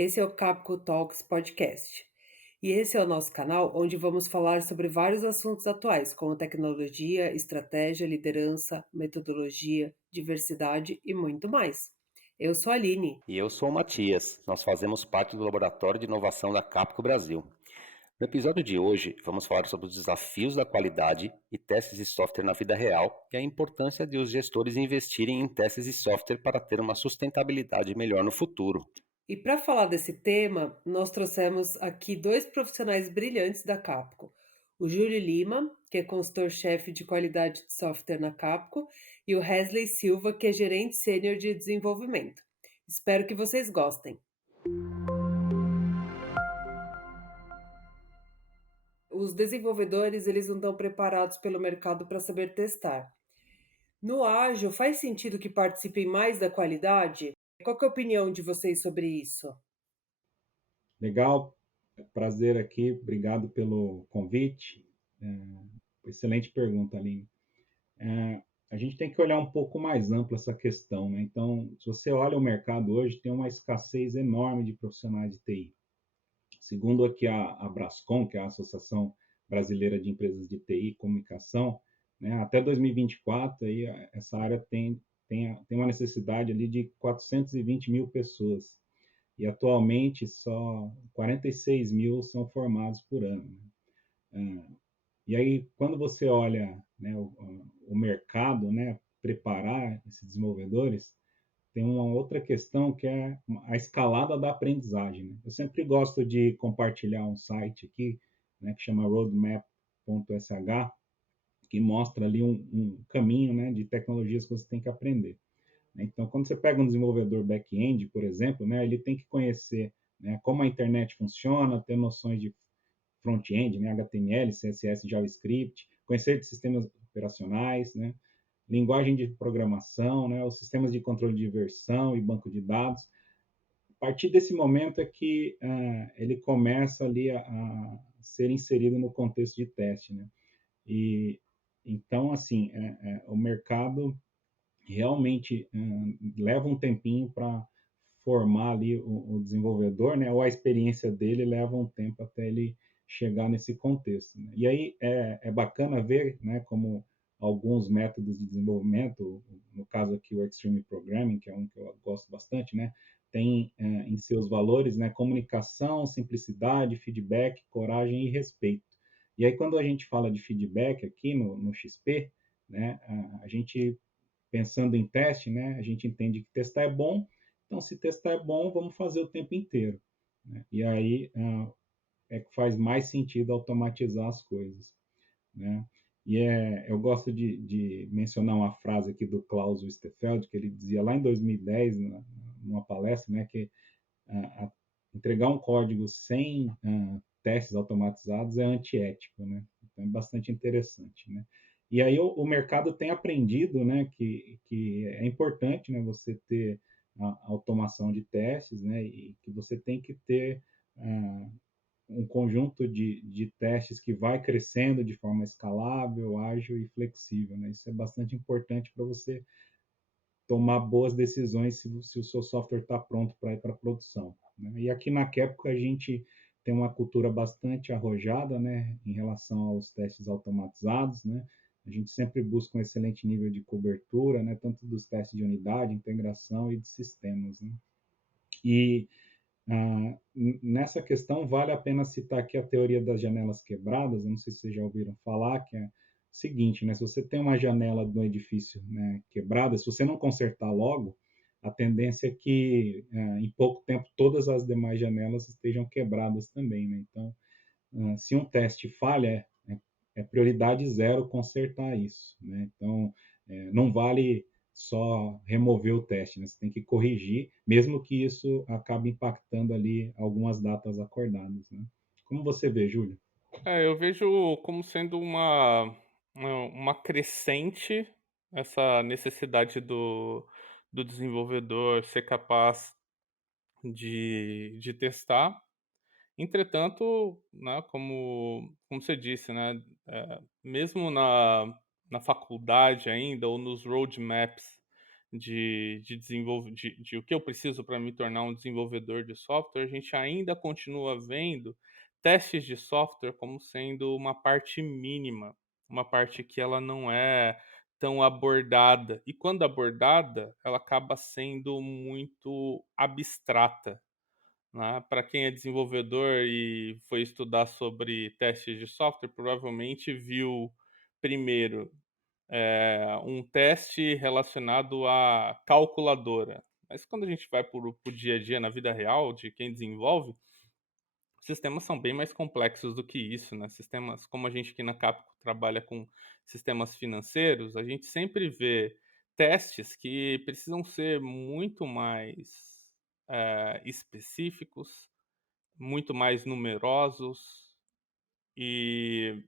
Esse é o Capco Talks Podcast. E esse é o nosso canal onde vamos falar sobre vários assuntos atuais, como tecnologia, estratégia, liderança, metodologia, diversidade e muito mais. Eu sou a Aline. E eu sou o Matias, nós fazemos parte do Laboratório de Inovação da Capco Brasil. No episódio de hoje, vamos falar sobre os desafios da qualidade e testes de software na vida real e a importância de os gestores investirem em testes de software para ter uma sustentabilidade melhor no futuro. E para falar desse tema, nós trouxemos aqui dois profissionais brilhantes da Capco. O Júlio Lima, que é consultor-chefe de qualidade de software na Capco, e o Wesley Silva, que é gerente sênior de desenvolvimento. Espero que vocês gostem. Os desenvolvedores, eles não estão preparados pelo mercado para saber testar. No ágil, faz sentido que participem mais da qualidade? Qual que é a opinião de vocês sobre isso? Legal, prazer aqui, obrigado pelo convite. Excelente pergunta, Aline. A gente tem que olhar um pouco mais ampla essa questão, né? Então, se você olha o mercado hoje, tem uma escassez enorme de profissionais de TI. Segundo aqui a Brascom, que é a Associação Brasileira de Empresas de TI e Comunicação, né, até 2024, aí, essa área tem uma necessidade ali de 420 mil pessoas. E atualmente só 46 mil são formados por ano. E aí, quando você olha, né, o mercado, né, preparar esses desenvolvedores, tem uma outra questão que é a escalada da aprendizagem. Né? Eu sempre gosto de compartilhar um site aqui, né, que chama roadmap.sh, que mostra ali um caminho, né, de tecnologias que você tem que aprender. Então, quando você pega um desenvolvedor back-end, por exemplo, né, ele tem que conhecer, né, como a internet funciona, ter noções de front-end, né, HTML, CSS, JavaScript, conhecer de sistemas operacionais, né, linguagem de programação, né, os sistemas de controle de versão e banco de dados. A partir desse momento é que ele começa ali a ser inserido no contexto de teste, né? E então, assim, o mercado realmente leva um tempinho para formar ali o desenvolvedor, né? Ou a experiência dele leva um tempo até ele chegar nesse contexto. Né? E aí é bacana ver, né? Como alguns métodos de desenvolvimento, no caso aqui o Extreme Programming, que é um que eu gosto bastante, né? Tem em seus valores, né? Comunicação, simplicidade, feedback, coragem e respeito. E aí quando a gente fala de feedback aqui no XP, né? A gente pensando em teste, né, a gente entende que testar é bom, então se testar é bom, vamos fazer o tempo inteiro. Né? E aí é que faz mais sentido automatizar as coisas. Né? E eu gosto de mencionar uma frase aqui do Klaus Wistefeld, que ele dizia lá em 2010, numa palestra, né, que entregar um código sem testes automatizados é antiético, né? Então é bastante interessante, né? E aí o mercado tem aprendido, né, que é importante, né, você ter a automação de testes, né, e que você tem que ter um conjunto de testes que vai crescendo de forma escalável, ágil e flexível, né? Isso é bastante importante para você tomar boas decisões se o seu software está pronto para ir para a produção. Né? E aqui na Capco a gente tem uma cultura bastante arrojada, né, em relação aos testes automatizados, né? A gente sempre busca um excelente nível de cobertura, né, tanto dos testes de unidade, integração e de sistemas, né? E nessa questão vale a pena citar aqui a teoria das janelas quebradas, eu não sei se vocês já ouviram falar, que é o seguinte, né, se você tem uma janela do edifício, né, quebrada, se você não consertar logo, a tendência é que em pouco tempo todas as demais janelas estejam quebradas também, né? Então, se um teste falha, é prioridade zero consertar isso, né? Então, não vale só remover o teste, né? Você tem que corrigir, mesmo que isso acabe impactando ali algumas datas acordadas, né? Como você vê, Júlio? Eu vejo como sendo uma crescente essa necessidade do desenvolvedor ser capaz de testar. Entretanto, né, como você disse, né, mesmo na faculdade ainda ou nos roadmaps de o que eu preciso para me tornar um desenvolvedor de software, a gente ainda continua vendo testes de software como sendo uma parte mínima, uma parte que ela não é tão abordada. E quando abordada, ela acaba sendo muito abstrata, né? Para quem é desenvolvedor e foi estudar sobre testes de software, provavelmente viu primeiro um teste relacionado à calculadora. Mas quando a gente vai para o dia a dia, na vida real, de quem desenvolve, sistemas são bem mais complexos do que isso, né? Sistemas, como a gente aqui na Capco trabalha com sistemas financeiros, a gente sempre vê testes que precisam ser muito mais específicos, muito mais numerosos, e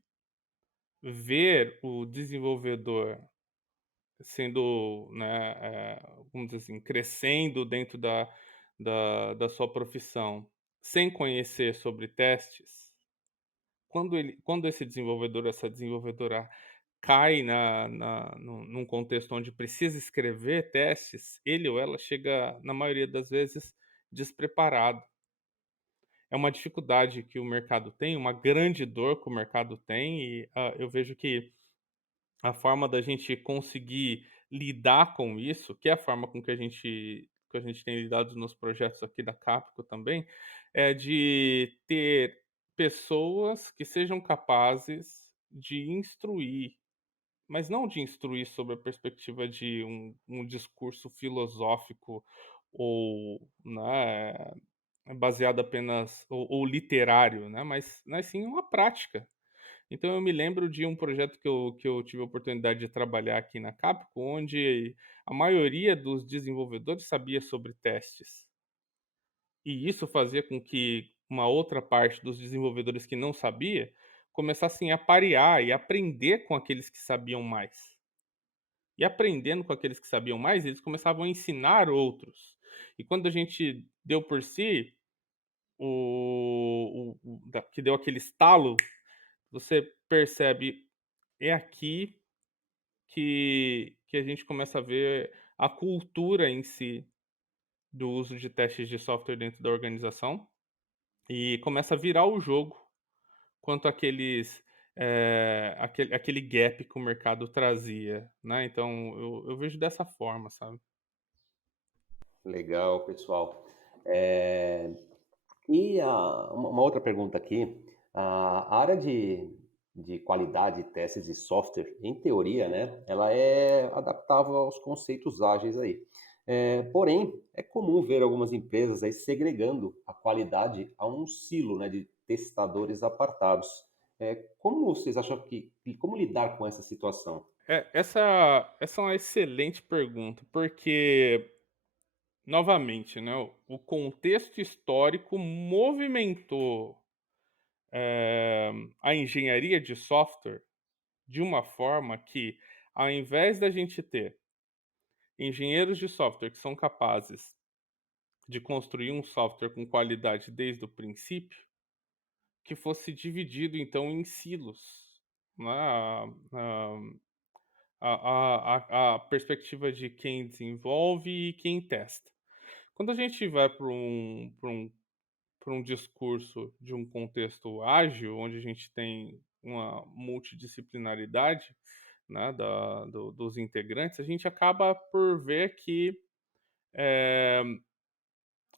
ver o desenvolvedor sendo, né, vamos dizer assim, crescendo dentro da sua profissão, sem conhecer sobre testes, quando esse desenvolvedor, essa desenvolvedora cai num contexto onde precisa escrever testes, ele ou ela chega, na maioria das vezes, despreparado. É uma dificuldade que o mercado tem, uma grande dor que o mercado tem, e eu vejo que a forma da gente conseguir lidar com isso, que é a forma com que a gente tem lidado nos projetos aqui da Capco também, é de ter pessoas que sejam capazes de instruir, mas não de instruir sob a perspectiva de um discurso filosófico ou, né, baseado apenas ou literário, né, mas sim uma prática. Então eu me lembro de um projeto que eu tive a oportunidade de trabalhar aqui na Capcom, onde a maioria dos desenvolvedores sabia sobre testes. E isso fazia com que uma outra parte dos desenvolvedores que não sabia começassem a parear e aprender com aqueles que sabiam mais. E aprendendo com aqueles que sabiam mais, eles começavam a ensinar outros. E quando a gente deu por si, que deu aquele estalo, você percebe, é aqui que a gente começa a ver a cultura em si do uso de testes de software dentro da organização, e começa a virar o jogo quanto àqueles, aquele gap que o mercado trazia, né. Então eu vejo dessa forma, sabe. Legal, pessoal. Eh, uma outra pergunta aqui, a área de qualidade, testes e software, em teoria, né, ela é adaptável aos conceitos ágeis aí. Porém, é comum ver algumas empresas aí segregando a qualidade a um silo, né, de testadores apartados. Como vocês acham como lidar com essa situação? Essa é uma excelente pergunta, porque, novamente, né, o contexto histórico movimentou eh, a engenharia de software de uma forma que, ao invés da gente ter engenheiros de software que são capazes de construir um software com qualidade desde o princípio, que fosse dividido então em silos, né? A perspectiva de quem desenvolve e quem testa. Quando a gente vai para um discurso de um contexto ágil, onde a gente tem uma multidisciplinaridade, né, dos integrantes, a gente acaba por ver que eh,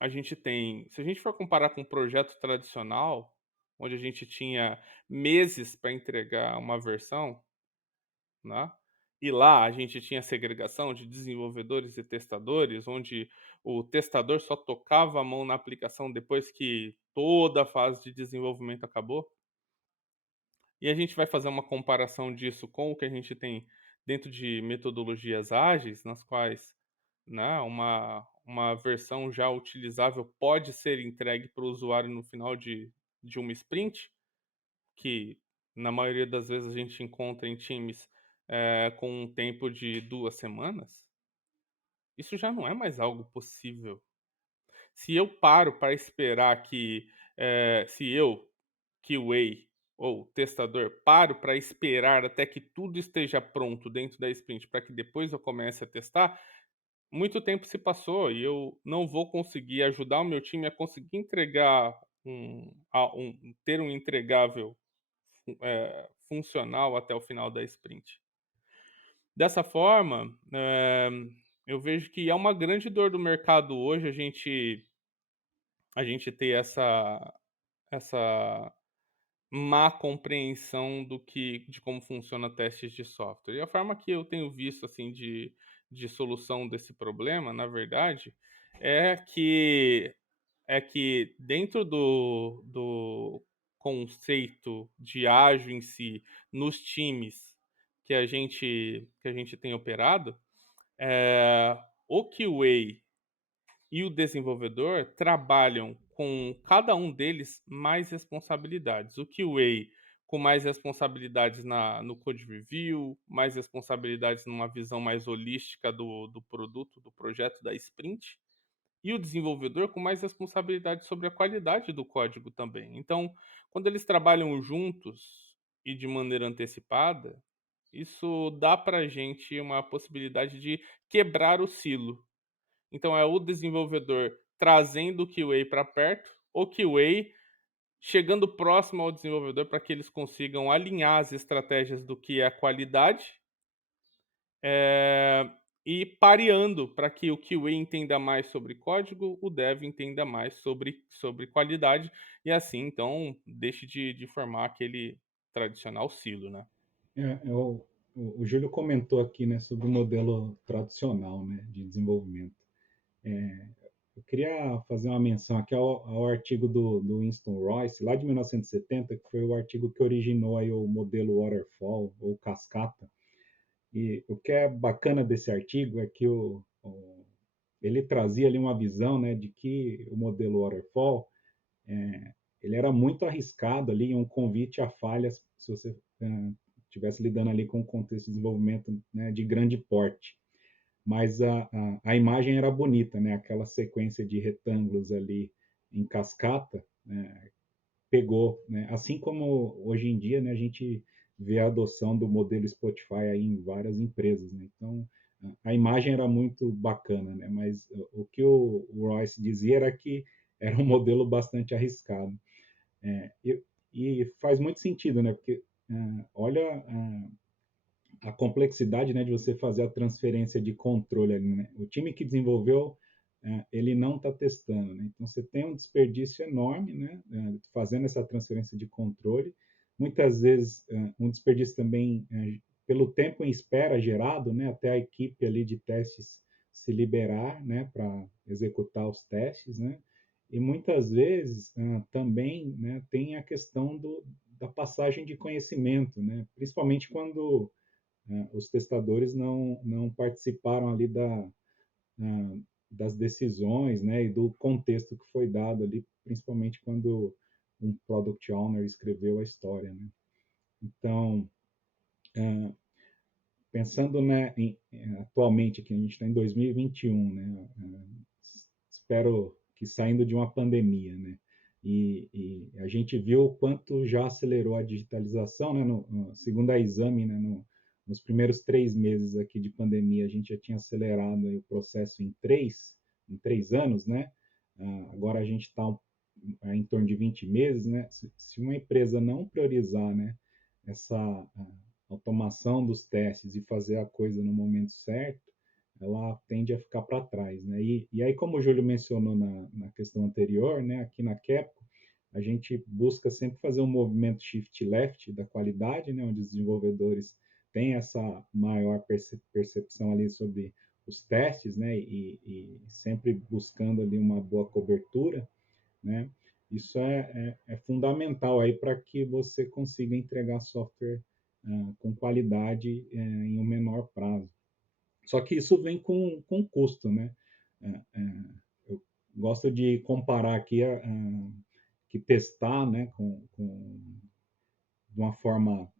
a gente tem, se a gente for comparar com um projeto tradicional, onde a gente tinha meses para entregar uma versão, né? E lá a gente tinha segregação de desenvolvedores e testadores, onde o testador só tocava a mão na aplicação depois que toda a fase de desenvolvimento acabou. E a gente vai fazer uma comparação disso com o que a gente tem dentro de metodologias ágeis, nas quais, né, uma versão já utilizável pode ser entregue para o usuário no final de uma sprint, que na maioria das vezes a gente encontra em times com um tempo de 2 semanas. Isso já não é mais algo possível. Se eu paro para esperar se eu, QA ou testador, paro para esperar até que tudo esteja pronto dentro da sprint para que depois eu comece a testar, muito tempo se passou e eu não vou conseguir ajudar o meu time a conseguir entregar ter um entregável funcional até o final da sprint. Dessa forma, eu vejo que é uma grande dor do mercado hoje a gente ter essa má compreensão de como funciona testes de software. E a forma que eu tenho visto, assim, de solução desse problema, na verdade, é que dentro do conceito de ágil em si, nos times que a gente tem operado, o QA e o desenvolvedor trabalham com cada um deles mais responsabilidades. O QA com mais responsabilidades no code review, mais responsabilidades numa visão mais holística do produto, do projeto, da sprint, e o desenvolvedor com mais responsabilidade sobre a qualidade do código também. Então, quando eles trabalham juntos e de maneira antecipada, isso dá para a gente uma possibilidade de quebrar o silo. Então é o desenvolvedor trazendo o QA para perto, o QA chegando próximo ao desenvolvedor para que eles consigam alinhar as estratégias do que é a qualidade, eh, e pareando para que o QA entenda mais sobre código, o dev entenda mais sobre qualidade, e assim, então, deixe de formar aquele tradicional silo, né. O Júlio comentou aqui, né, sobre o modelo tradicional, né, de desenvolvimento. Eu queria fazer uma menção aqui ao artigo do Winston Royce, lá de 1970, que foi o artigo que originou aí o modelo Waterfall, ou cascata. E o que é bacana desse artigo é que ele trazia ali uma visão, né, de que o modelo Waterfall ele era muito arriscado ali, um convite a falhas, se você estivesse lidando ali com um contexto de desenvolvimento, né, de grande porte. Mas a imagem era bonita, né? Aquela sequência de retângulos ali em cascata, né? Pegou, né? Assim como hoje em dia, né, a gente vê a adoção do modelo Spotify aí em várias empresas, né? Então, a imagem era muito bacana, né? Mas o que o Royce dizia era que era um modelo bastante arriscado. E faz muito sentido, né? Porque olha a complexidade, né, de você fazer a transferência de controle ali, né? O time que desenvolveu, ele não está testando, né? Então você tem um desperdício enorme, né, fazendo essa transferência de controle. Muitas vezes um desperdício também pelo tempo em espera gerado, né, até a equipe ali de testes se liberar, né, para executar os testes, né? E muitas vezes também, né, tem a questão da passagem de conhecimento, né? Principalmente quando os testadores não participaram ali das decisões, né, e do contexto que foi dado ali, principalmente quando um product owner escreveu a história, né? Então, pensando, né, atualmente, que a gente está em 2021, né, espero que saindo de uma pandemia, né, e a gente viu o quanto já acelerou a digitalização, né, segundo a Exame, né, nos primeiros 3 meses aqui de pandemia, a gente já tinha acelerado aí o processo em três anos, né? Agora a gente está em torno de 20 meses, né? Se uma empresa não priorizar, né, essa automação dos testes e fazer a coisa no momento certo, ela tende a ficar para trás, né? E aí, como o Júlio mencionou na questão anterior, né, aqui na Kepco, a gente busca sempre fazer um movimento shift left da qualidade, né, onde os desenvolvedores têm essa maior percepção ali sobre os testes, né, e sempre buscando ali uma boa cobertura, né? Isso é fundamental aí para que você consiga entregar software com qualidade em um menor prazo. Só que isso vem com custo, né? Eu gosto de comparar aqui que testar, né, de uma forma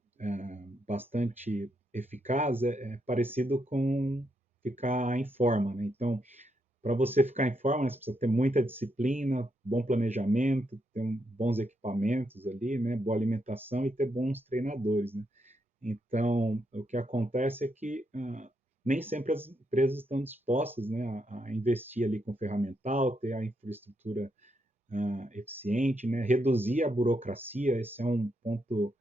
bastante eficaz é parecido com ficar em forma, né? Então, para você ficar em forma, né, você precisa ter muita disciplina, bom planejamento, ter bons equipamentos ali, né, boa alimentação e ter bons treinadores, né? Então, o que acontece é que nem sempre as empresas estão dispostas, né, a investir ali com ferramental, ter a infraestrutura eficiente, né, reduzir a burocracia. Esse é um ponto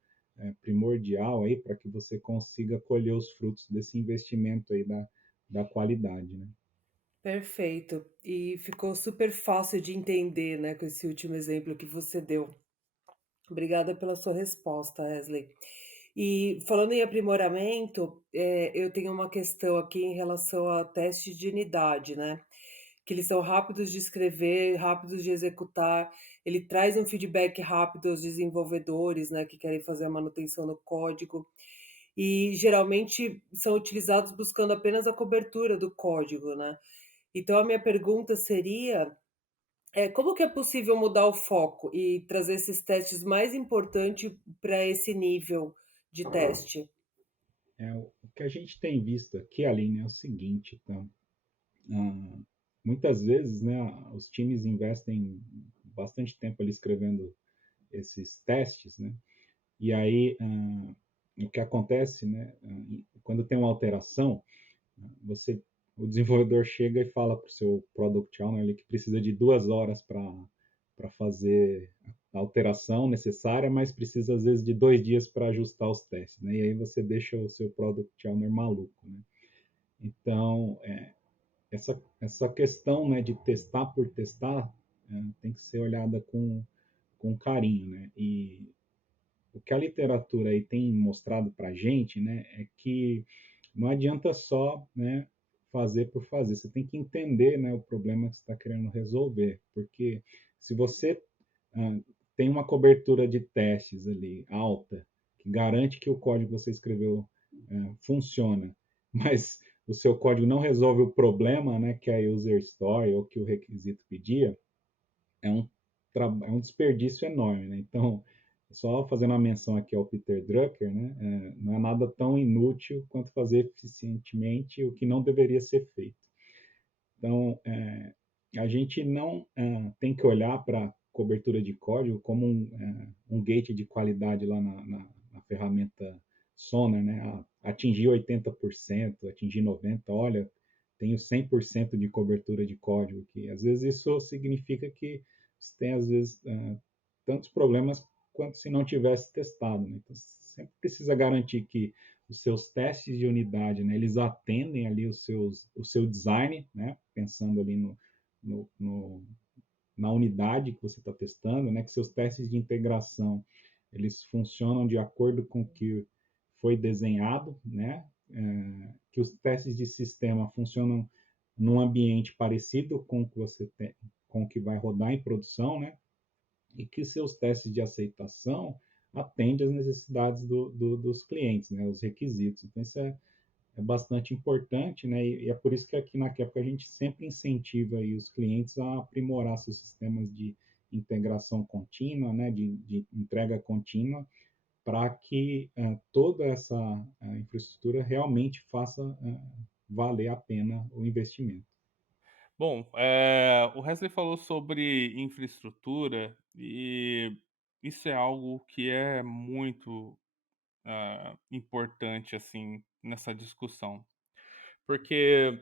primordial aí para que você consiga colher os frutos desse investimento aí da qualidade, né? Perfeito. E ficou super fácil de entender, né, com esse último exemplo que você deu. Obrigada pela sua resposta, Wesley. E falando em aprimoramento, eu tenho uma questão aqui em relação a testes de unidade, né? Que eles são rápidos de escrever, rápidos de executar. Ele traz um feedback rápido aos desenvolvedores, né, que querem fazer a manutenção no código. E geralmente são utilizados buscando apenas a cobertura do código, né? Então a minha pergunta seria, como que é possível mudar o foco e trazer esses testes mais importantes para esse nível de teste? O que a gente tem visto aqui, Aline, é o seguinte, tá? Ah, muitas vezes, né, os times investem bastante tempo ali escrevendo esses testes, né? E aí, o que acontece, né, quando tem uma alteração, você, o desenvolvedor chega e fala para o seu product owner ele que precisa de 2 horas para fazer a alteração necessária, mas precisa às vezes de 2 dias para ajustar os testes, né? E aí você deixa o seu product owner maluco, né? Então, essa questão, né, de testar por testar tem que ser olhada com carinho, né? E o que a literatura aí tem mostrado para a gente, né, é que não adianta só, né, fazer por fazer. Você tem que entender, né, o problema que você está querendo resolver, porque se você ah, tem uma cobertura de testes ali alta, que garante que o código que você escreveu funciona, mas o seu código não resolve o problema, né, que a user story ou que o requisito pedia, é um, é um desperdício enorme, né? Então, só fazendo uma menção aqui ao Peter Drucker, né? Não é nada tão inútil quanto fazer eficientemente o que não deveria ser feito. Então, a gente não tem que olhar para a cobertura de código como um gate de qualidade lá na ferramenta Sonar, né? Atingir 80%, atingir 90%, olha, tenho 100% de cobertura de código aqui. Às vezes isso significa que você tem, às vezes, tantos problemas quanto se não tivesse testado, né? Então, você sempre precisa garantir que os seus testes de unidade, né, eles atendem ali o seu design, né, pensando ali no, no, na unidade que você está testando, né, que seus testes de integração eles funcionam de acordo com o que foi desenhado, né, que os testes de sistema funcionam num ambiente parecido com o que você tem, com o que vai rodar em produção, né, e que seus testes de aceitação atendem às necessidades dos clientes, né, os requisitos. Então, isso é bastante importante, né, e é por isso que aqui na Kepco a gente sempre incentiva aí os clientes a aprimorar seus sistemas de integração contínua, né, de entrega contínua, para que toda essa infraestrutura realmente faça valer a pena o investimento. Bom, o Wesley falou sobre infraestrutura e isso é algo que é muito importante, assim, nessa discussão. Porque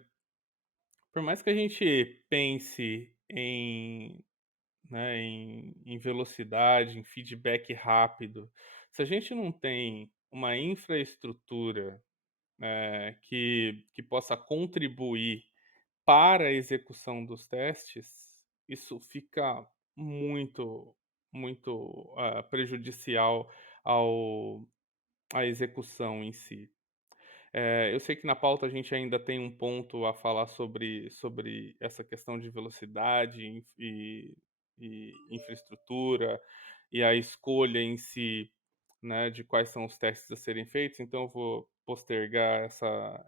por mais que a gente pense em velocidade, em feedback rápido, se a gente não tem uma infraestrutura, que possa contribuir para a execução dos testes, isso fica muito, muito, prejudicial ao à execução em si. Eu sei que na pauta a gente ainda tem um ponto a falar sobre essa questão de velocidade e infraestrutura, e a escolha em si, né, de quais são os testes a serem feitos, então eu vou postergar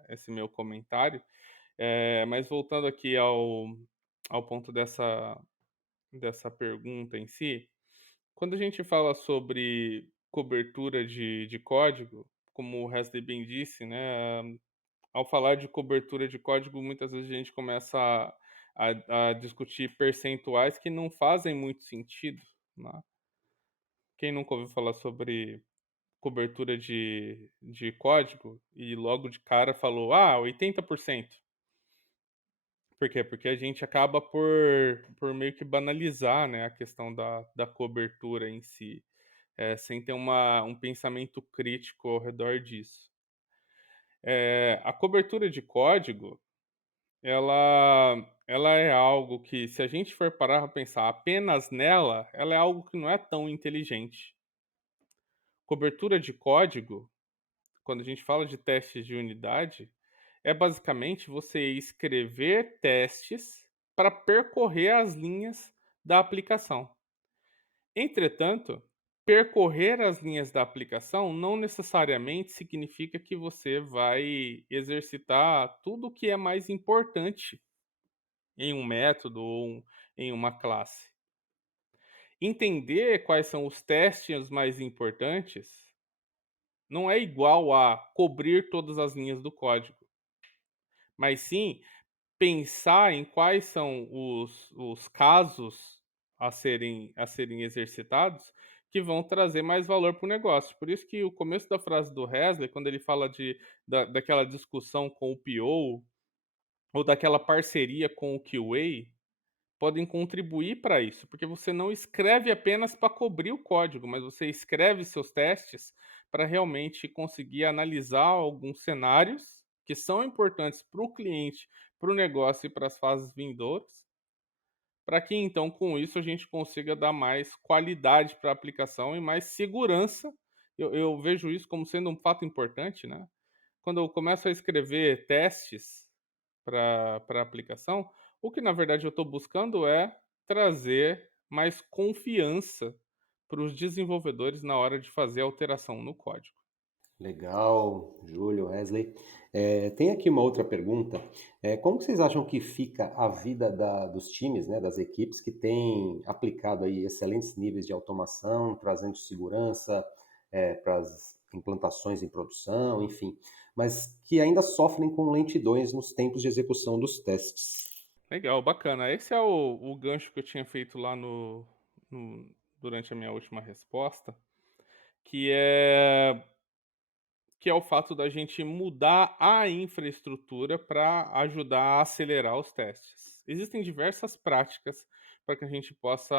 esse meu comentário. Mas voltando aqui ao ponto dessa pergunta em si, quando a gente fala sobre cobertura de código, como o Wesley bem disse, né, ao falar de cobertura de código, muitas vezes a gente começa a discutir percentuais que não fazem muito sentido, né. Quem nunca ouviu falar sobre cobertura de código e logo de cara falou: 80%. Por quê? Porque a gente acaba por meio que banalizar, né, a questão da cobertura em si, sem ter um pensamento crítico ao redor disso. A cobertura de código, ela é algo que, se a gente for parar para pensar apenas nela, ela é algo que não é tão inteligente. Cobertura de código, quando a gente fala de testes de unidade, é basicamente você escrever testes para percorrer as linhas da aplicação. Entretanto, percorrer as linhas da aplicação não necessariamente significa que você vai exercitar tudo o que é mais importante em um método ou em uma classe. Entender quais são os testes mais importantes não é igual a cobrir todas as linhas do código, mas sim pensar em quais são os casos a serem exercitados que vão trazer mais valor para o negócio. Por isso que o começo da frase do Hasley, quando ele fala daquela discussão com o PO ou daquela parceria com o QA, podem contribuir para isso, porque você não escreve apenas para cobrir o código, mas você escreve seus testes para realmente conseguir analisar alguns cenários que são importantes para o cliente, para o negócio e para as fases vindouras, para que então com isso a gente consiga dar mais qualidade para a aplicação e mais segurança. Eu vejo isso como sendo um fato importante, né? Quando eu começo a escrever testes para a aplicação, o que na verdade eu estou buscando é trazer mais confiança para os desenvolvedores na hora de fazer a alteração no código. Legal, Júlio, Wesley. Tem aqui uma outra pergunta. Como que vocês acham que fica a vida dos times, né, das equipes que têm aplicado aí excelentes níveis de automação, trazendo segurança para as implantações em produção, enfim, mas que ainda sofrem com lentidões nos tempos de execução dos testes? Legal, bacana. Esse é o gancho que eu tinha feito lá durante a minha última resposta, que é que é o fato da gente mudar a infraestrutura para ajudar a acelerar os testes. Existem diversas práticas para que a gente possa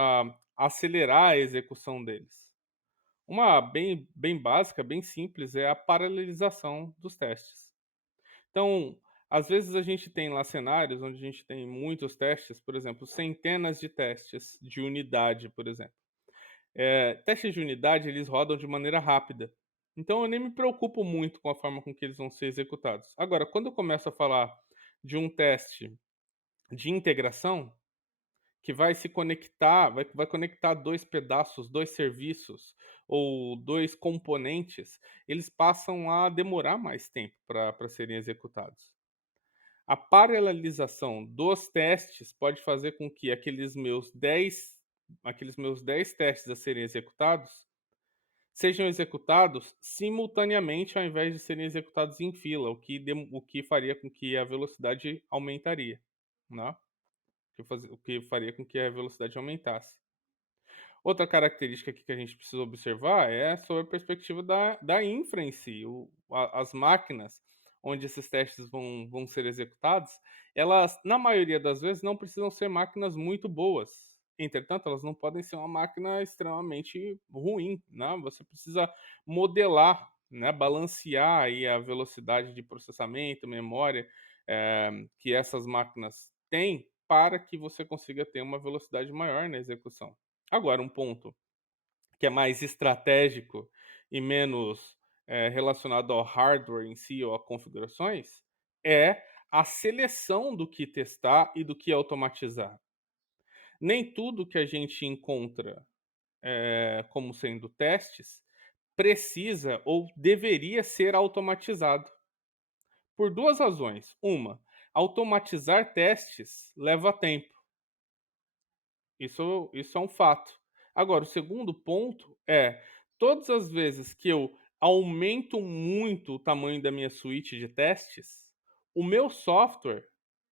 acelerar a execução deles. Uma bem básica, bem simples, é a paralelização dos testes. Então, às vezes a gente tem lá cenários onde a gente tem muitos testes, por exemplo, centenas de testes de unidade, por exemplo. Testes de unidade, eles rodam de maneira rápida. Então eu nem me preocupo muito com a forma com que eles vão ser executados. Agora, quando eu começo a falar de um teste de integração, que vai se conectar, vai conectar dois pedaços, dois serviços ou dois componentes, eles passam a demorar mais tempo para serem executados. A paralelização dos testes pode fazer com que aqueles meus 10 testes a serem executados sejam executados simultaneamente ao invés de serem executados em fila, o que faria com que a velocidade aumentaria, né? O que faria com que a velocidade aumentasse. Outra característica aqui que a gente precisa observar é sobre a perspectiva da infra em si. As máquinas onde esses testes vão ser executados, elas, na maioria das vezes, não precisam ser máquinas muito boas. Entretanto, elas não podem ser uma máquina extremamente ruim, né? Você precisa modelar, né, balancear aí a velocidade de processamento, memória, que essas máquinas têm para que você consiga ter uma velocidade maior na execução. Agora, um ponto que é mais estratégico e menos relacionado ao hardware em si ou a configurações é a seleção do que testar e do que automatizar. Nem tudo que a gente encontra como sendo testes precisa ou deveria ser automatizado. Por duas razões. Uma, automatizar testes leva tempo. Isso é um fato. Agora, o segundo ponto é, todas as vezes que eu aumento muito o tamanho da minha suíte de testes, o meu software,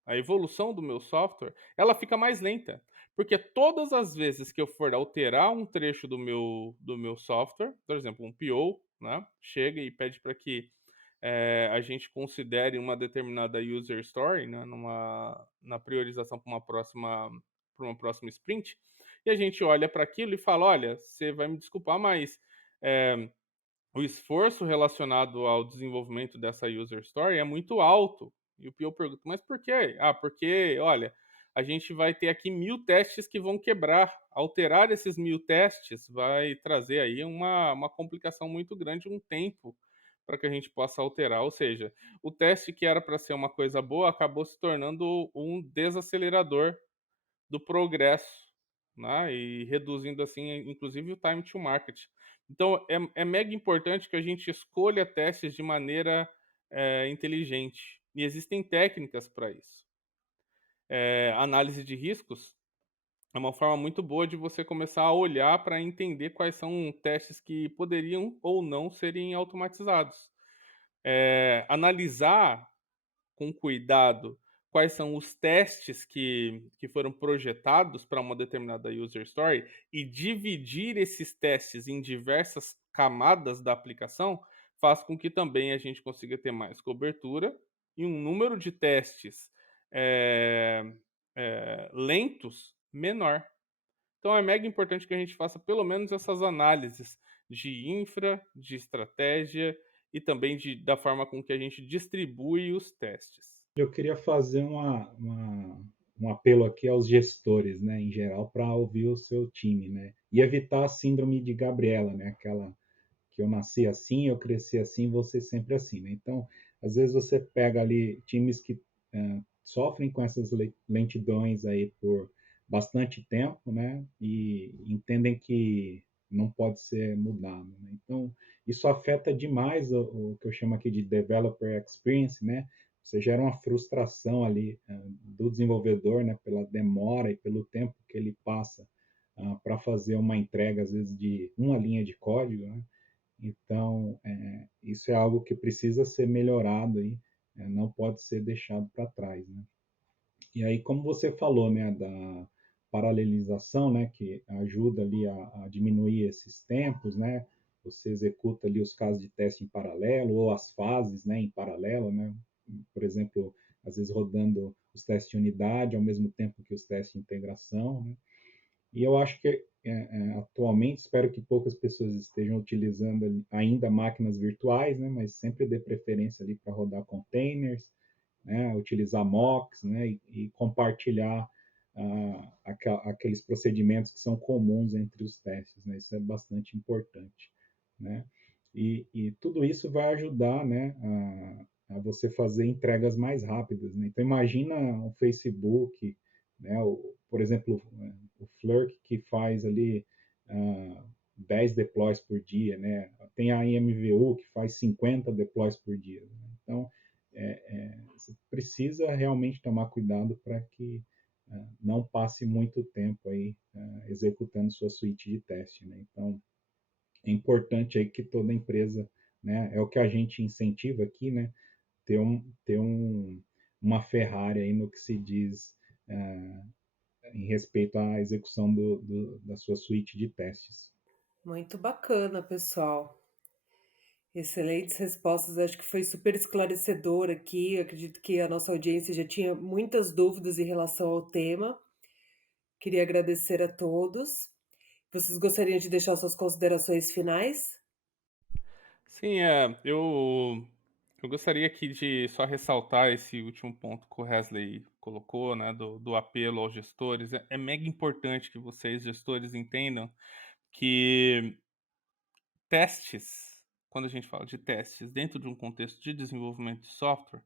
a evolução do meu software, ela fica mais lenta. Porque todas as vezes que eu for alterar um trecho do meu software, por exemplo, um PO, né, chega e pede para que a gente considere uma determinada user story, né, na priorização para uma próxima sprint, e a gente olha para aquilo e fala: olha, você vai me desculpar, mas eh, o esforço relacionado ao desenvolvimento dessa user story é muito alto. E o PO pergunta, mas por quê? Ah, porque, olha, a gente vai ter aqui 1000 testes que vão quebrar. Alterar esses 1000 testes vai trazer aí uma complicação muito grande, um tempo para que a gente possa alterar. Ou seja, o teste que era para ser uma coisa boa acabou se tornando um desacelerador do progresso, né, e reduzindo assim, inclusive o time to market. Então é mega importante que a gente escolha testes de maneira inteligente, e existem técnicas para isso. Análise de riscos é uma forma muito boa de você começar a olhar para entender quais são testes que poderiam ou não serem automatizados. Analisar com cuidado quais são os testes que foram projetados para uma determinada user story e dividir esses testes em diversas camadas da aplicação, faz com que também a gente consiga ter mais cobertura e um número de testes eh, lentos menor. Então é mega importante que a gente faça pelo menos essas análises de infra, de estratégia e também da forma com que a gente distribui os testes. Eu queria fazer um apelo aqui aos gestores, né, em geral, para ouvir o seu time, né, e evitar a síndrome de Gabriela, né, aquela que eu nasci assim, eu cresci assim, vou ser sempre assim, né? Então, às vezes você pega ali times que sofrem com essas lentidões aí por bastante tempo, né? E entendem que não pode ser mudado, né? Então, isso afeta demais o que eu chamo aqui de developer experience, né? Você gera uma frustração ali do desenvolvedor, né? Pela demora e pelo tempo que ele passa para fazer uma entrega, às vezes, de uma linha de código, né? Então, isso é algo que precisa ser melhorado aí, não pode ser deixado para trás, né? E aí, como você falou, né, da paralelização, né, que ajuda ali a diminuir esses tempos, né? Você executa ali os casos de teste em paralelo ou as fases, né, em paralelo, né? Por exemplo, às vezes rodando os testes de unidade ao mesmo tempo que os testes de integração, né? E eu acho que atualmente, espero que poucas pessoas estejam utilizando ainda máquinas virtuais, né, mas sempre dê preferência ali para rodar containers, né, utilizar mocks, né, e compartilhar aqueles procedimentos que são comuns entre os testes, né, isso é bastante importante, né, e tudo isso vai ajudar, né, a você fazer entregas mais rápidas, né, então imagina o Facebook, né, por exemplo, o Flurk que faz ali 10 deploys por dia, né? Tem a IMVU que faz 50 deploys por dia. Né? Então, você precisa realmente tomar cuidado para que não passe muito tempo aí executando sua suíte de teste, né? Então, é importante aí que toda empresa, né? É o que a gente incentiva aqui, né? Ter uma Ferrari aí no que se diz em respeito à execução da sua suíte de testes. Muito bacana, pessoal. Excelentes respostas, acho que foi super esclarecedor aqui. Eu acredito que a nossa audiência já tinha muitas dúvidas em relação ao tema. Queria agradecer a todos. Vocês gostariam de deixar suas considerações finais? Sim, eu gostaria aqui de só ressaltar esse último ponto que o Wesley colocou, né, do apelo aos gestores. É mega importante que vocês, gestores, entendam que testes, quando a gente fala de testes dentro de um contexto de desenvolvimento de software,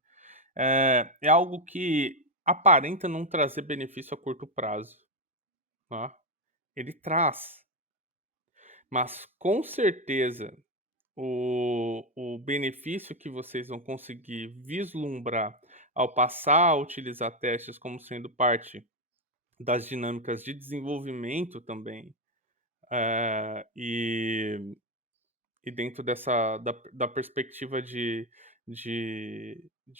é algo que aparenta não trazer benefício a curto prazo, tá? Ele traz, mas com certeza o benefício que vocês vão conseguir vislumbrar ao passar a utilizar testes como sendo parte das dinâmicas de desenvolvimento também, e dentro da perspectiva de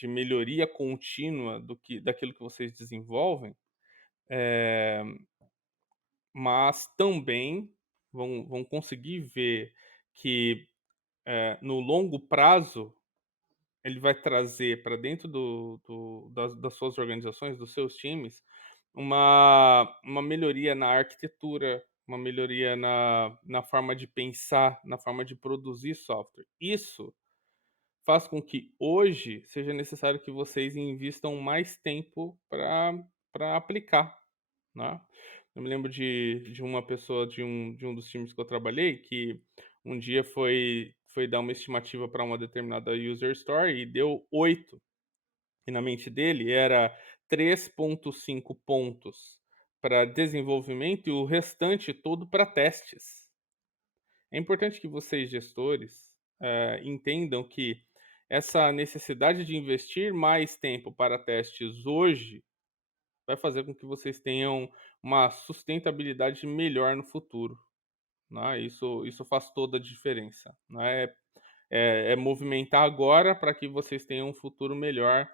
melhoria contínua daquilo que vocês desenvolvem, eh, mas também vão conseguir ver que no longo prazo, ele vai trazer para dentro das suas organizações, dos seus times, uma melhoria na arquitetura, uma melhoria na forma de pensar, na forma de produzir software. Isso faz com que hoje seja necessário que vocês invistam mais tempo para aplicar, né. Eu me lembro de uma pessoa de um dos times que eu trabalhei, que um dia foi dar uma estimativa para uma determinada user story e deu 8, e na mente dele era 3,5 pontos para desenvolvimento e o restante todo para testes. É importante que vocês, gestores, entendam que essa necessidade de investir mais tempo para testes hoje vai fazer com que vocês tenham uma sustentabilidade melhor no futuro, né. Isso faz toda a diferença, né. É movimentar agora para que vocês tenham um futuro melhor,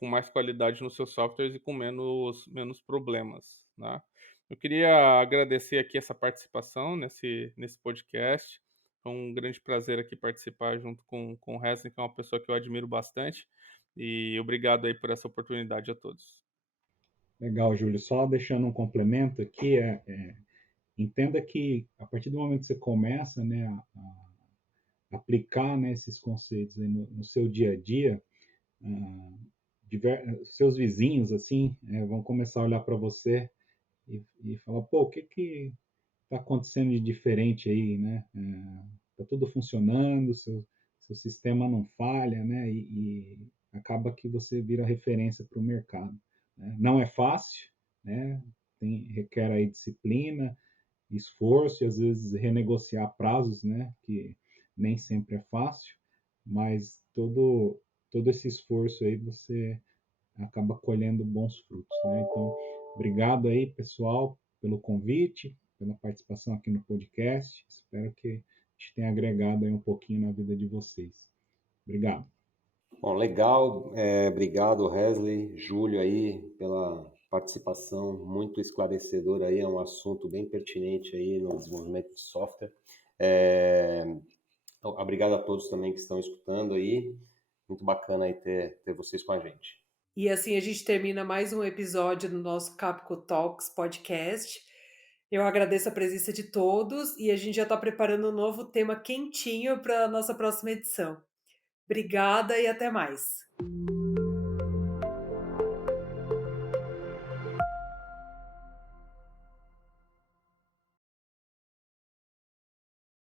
com mais qualidade nos seus softwares e com menos problemas, né. Eu queria agradecer aqui essa participação nesse podcast. Foi um grande prazer aqui participar junto com o Wesley, que é uma pessoa que eu admiro bastante, e obrigado aí por essa oportunidade a todos. Legal, Júlio. Só deixando um complemento aqui, entenda que a partir do momento que você começa, né, a aplicar, né, esses conceitos aí no seu dia a dia, ah, seus vizinhos assim vão começar a olhar para você e falar, pô, o que que está acontecendo de diferente aí, né? Tá tudo funcionando, seu sistema não falha, né? E acaba que você vira referência para o mercado, né? Não é fácil, né? Requer aí disciplina, esforço e às vezes renegociar prazos, né? Que nem sempre é fácil, mas todo esse esforço aí você acaba colhendo bons frutos, né? Então, obrigado aí, pessoal, pelo convite, pela participação aqui no podcast. Espero que a gente tenha agregado aí um pouquinho na vida de vocês. Obrigado. Bom, legal. Obrigado, Wesley, Júlio aí, pela participação muito esclarecedora aí. É um assunto bem pertinente aí no desenvolvimento de software. Então, obrigado a todos também que estão escutando aí. Muito bacana aí ter vocês com a gente. E assim a gente termina mais um episódio do nosso Capco Talks podcast. Eu agradeço a presença de todos e a gente já está preparando um novo tema quentinho para a nossa próxima edição. Obrigada e até mais.